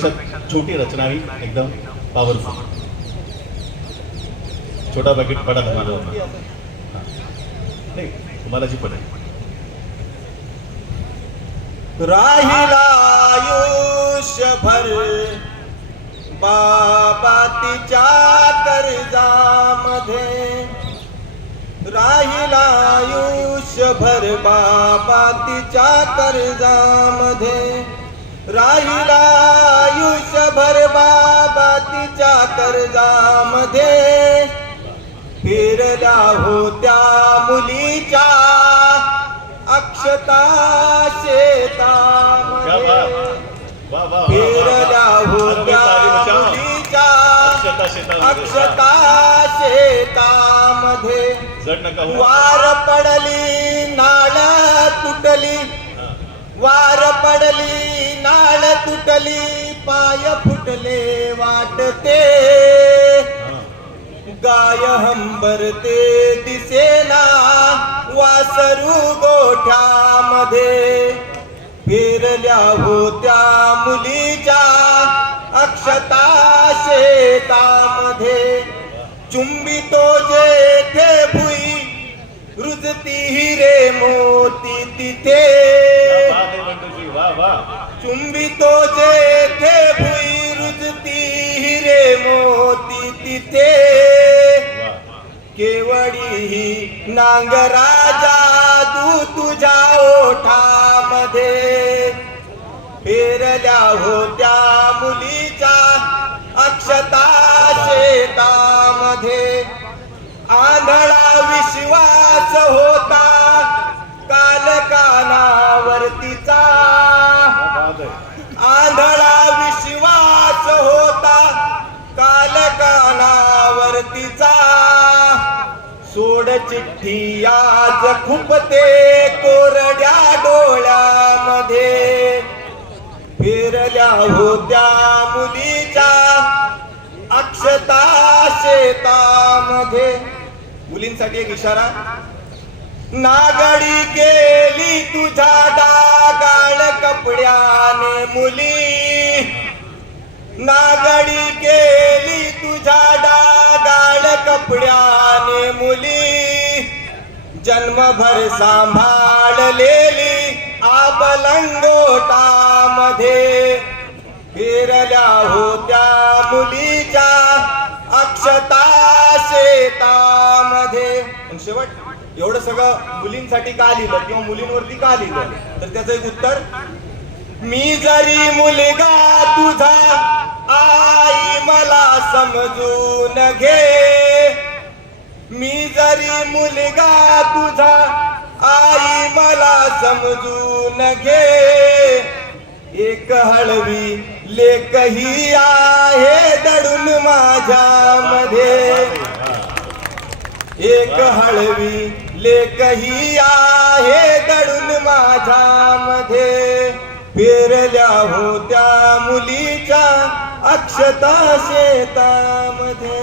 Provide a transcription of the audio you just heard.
छोटी रचना भी एकदम पावरफुल छोटा बकेट बडा धमाल होता हा. नाही तुम्हाला जी पडेल. राहिला आयुष्यभर बाबा तिच्या कर्जामध्ये. राहिला आयुष्यभर बाबा तिच्या कर्जामध्ये. राहिला आयुष्यभर बाबा तिच्या कर्जामध्ये. फिरल्या होत्या मुलीच्या अक्षता शेतामध्ये. वा फिरल्या होत्या अक्षता मुलीच्या. अक्षता शेतामध्ये. वार पडली नाळ तुटली. वार पडली नाळ तुटली पाय फुटले वाटते. गाय हंबरते दिसेना वासरू गोठ्यामध्ये. फिरल्या होत्या मुलीच्या अक्षता शेतामध्ये. चुंबितो जेथे भुई रुजती हिरे मोती तिथे. चुंबितो जेथे भुई दिसते. तिथे केवडी ही नांगराजा तू तुझ्या ओठामध्ये. पेरल्या होत्या मुलीच्या अक्षता चिठ्ठी आज खुपते कोरड्या डोळ्यामध्ये. फिरल्या होत्या मुलीच्या अक्षता शेतामध्ये. मुलींसाठी एक इशारा. नागडी केली तुझ्या डागाळ कपड्याने मुली. नागडी केली तुझ्या डागाळ कपड्या जन्मभर सांभाळलेली आबलंगोटामध्ये फिरल्या होत्या मुलीच्या अक्षता शेतामध्ये शेवट एवढं सगळं मुलींसाठी का लिहिलं किंवा मुलींवरती का लिहिलं? तर त्याचं एक उत्तर मी जरी मुलगा तुझा आई मला समजून घे. मी जरी मुलगा तुझा आई मला समजून घे. एक हळवी लेखही आहे दडून माझ्यामध्ये. एक हळवी लेखही आहे दडून माझ्यामध्ये. पेरल्या होत्या मुलीच्या अक्षता शेतामध्ये.